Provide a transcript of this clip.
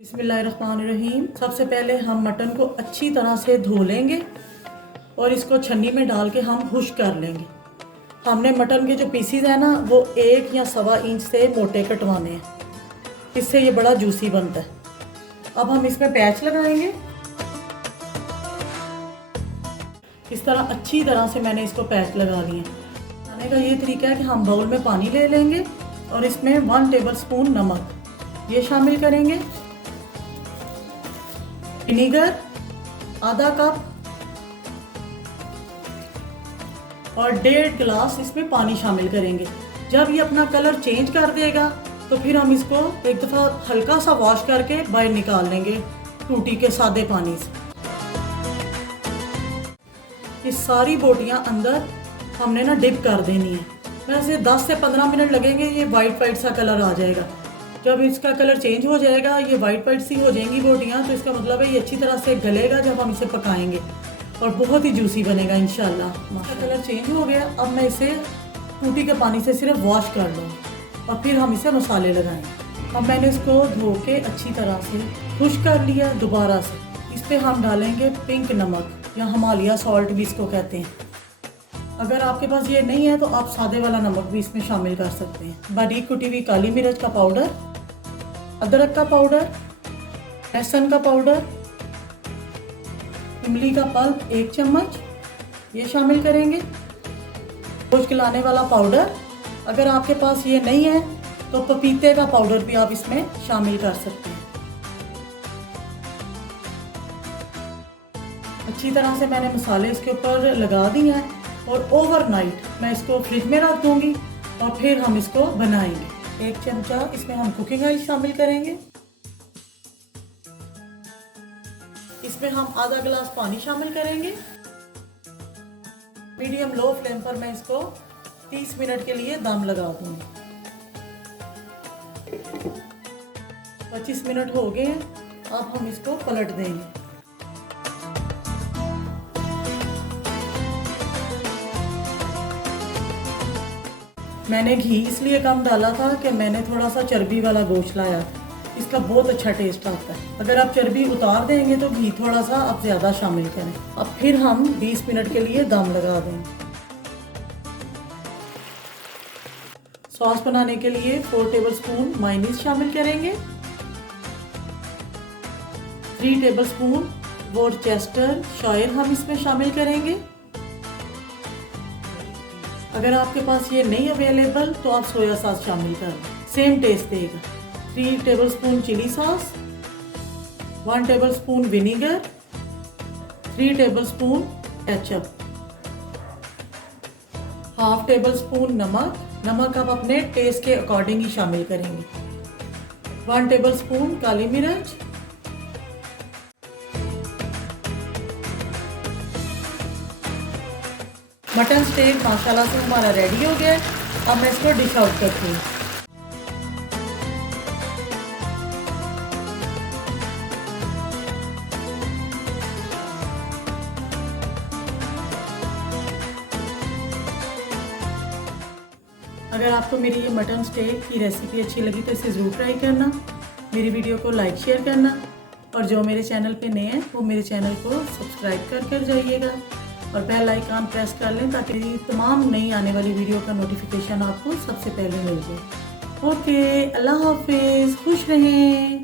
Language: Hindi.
बिस्मिल्लाहिर्रहमानिर्रहीम। सबसे पहले हम मटन को अच्छी तरह से धो लेंगे और इसको छन्नी में डाल के हम खुश कर लेंगे। हमने मटन के जो पीसीज हैं ना वो 1 या 1.25 इंच से मोटे कटवाने हैं, इससे ये बड़ा जूसी बनता है। अब हम इसमें पैच लगाएंगे। इस तरह अच्छी तरह से मैंने इसको पैच लगा लिए। बनाने का ये तरीका है कि हम बाउल में पानी ले लेंगे और इसमें 1 टेबलस्पून नमक ये शामिल करेंगे, विनीगर आधा कप और 1.5 गिलास इसमें पानी शामिल करेंगे। जब ये अपना कलर चेंज कर देगा तो फिर हम इसको एक दफ़ा हल्का सा वॉश करके बाहर निकाल लेंगे टूटी के सादे पानी से। ये सारी बोटियां अंदर हमने ना डिप कर देनी है। वैसे 10 से 15 मिनट लगेंगे, ये वाइट सा कलर आ जाएगा। जब इसका कलर चेंज हो जाएगा, ये वाइट सी हो जाएंगी बोटियां, तो इसका मतलब है ये अच्छी तरह से गलेगा जब हम इसे पकाएंगे और बहुत ही जूसी बनेगा इंशाल्लाह। इसका कलर चेंज हो गया। अब मैं इसे टूटी के पानी से सिर्फ वॉश कर लूँगी और फिर हम इसे मसाले लगाएंगे। अब मैंने इसको धो के अच्छी तरह से खुश कर लिया दोबारा से। इस पर हम डालेंगे पिंक नमक या हिमालय सॉल्ट भी इसको कहते हैं। अगर आपके पास ये नहीं है तो आप सादे वाला नमक भी इसमें शामिल कर सकते हैं। बारीक कुटी हुई काली मिर्च का पाउडर, अदरक का पाउडर, लहसुन का पाउडर, इमली का पल्प 1 चम्मच ये शामिल करेंगे। गोश्त गलाने वाला पाउडर, अगर आपके पास ये नहीं है तो पपीते का पाउडर भी आप इसमें शामिल कर सकते हैं। अच्छी तरह से मैंने मसाले इसके ऊपर लगा दिए हैं और ओवरनाइट मैं इसको फ्रिज में रख दूंगी और फिर हम इसको बनाएंगे। 1 चमचा इसमें हम कुकिंग ऑयल शामिल करेंगे। इसमें हम आधा गिलास पानी शामिल करेंगे। मीडियम लो फ्लेम पर मैं इसको 30 मिनट के लिए दम लगा दूंगी। 25 मिनट हो गए हैं, अब हम इसको पलट देंगे। मैंने घी इसलिए कम डाला था कि मैंने थोड़ा सा चर्बी वाला गोश्त लाया था, इसका बहुत अच्छा टेस्ट आता है। अगर आप चर्बी उतार देंगे तो घी थोड़ा सा आप ज़्यादा शामिल करें। अब फिर हम 20 मिनट के लिए दम लगा देंगे। सॉस बनाने के लिए 4 टेबलस्पून मायोनीज शामिल करेंगे। 3 टेबलस्पून वॉरचेस्टर शायर हम इसमें शामिल करेंगे। अगर आपके पास ये नहीं अवेलेबल तो आप सोया सॉस शामिल करें, सेम टेस्ट देगा। 3 tablespoon chilli sauce, 1 tablespoon vinegar, 3 tablespoon ketchup, half tablespoon नमक आप अपने टेस्ट के अकॉर्डिंग ही शामिल करेंगे। 1 टेबलस्पून काली मिर्च, मटन स्टेक माशाल्लाह से हमारा रेडी हो गया है। अब मैं इसको डिश आउट करती हूँ। अगर आपको मेरी ये मटन स्टेक की रेसिपी अच्छी लगी तो इसे ज़रूर ट्राई करना। मेरी वीडियो को लाइक शेयर करना और जो मेरे चैनल पे नए हैं वो मेरे चैनल को सब्सक्राइब कर जाइएगा और बेल आइकन प्रेस कर लें ताकि तमाम नई आने वाली वीडियो का नोटिफिकेशन आपको सबसे पहले मिल जाए। ओके, अल्लाह हाफिज़, खुश रहें।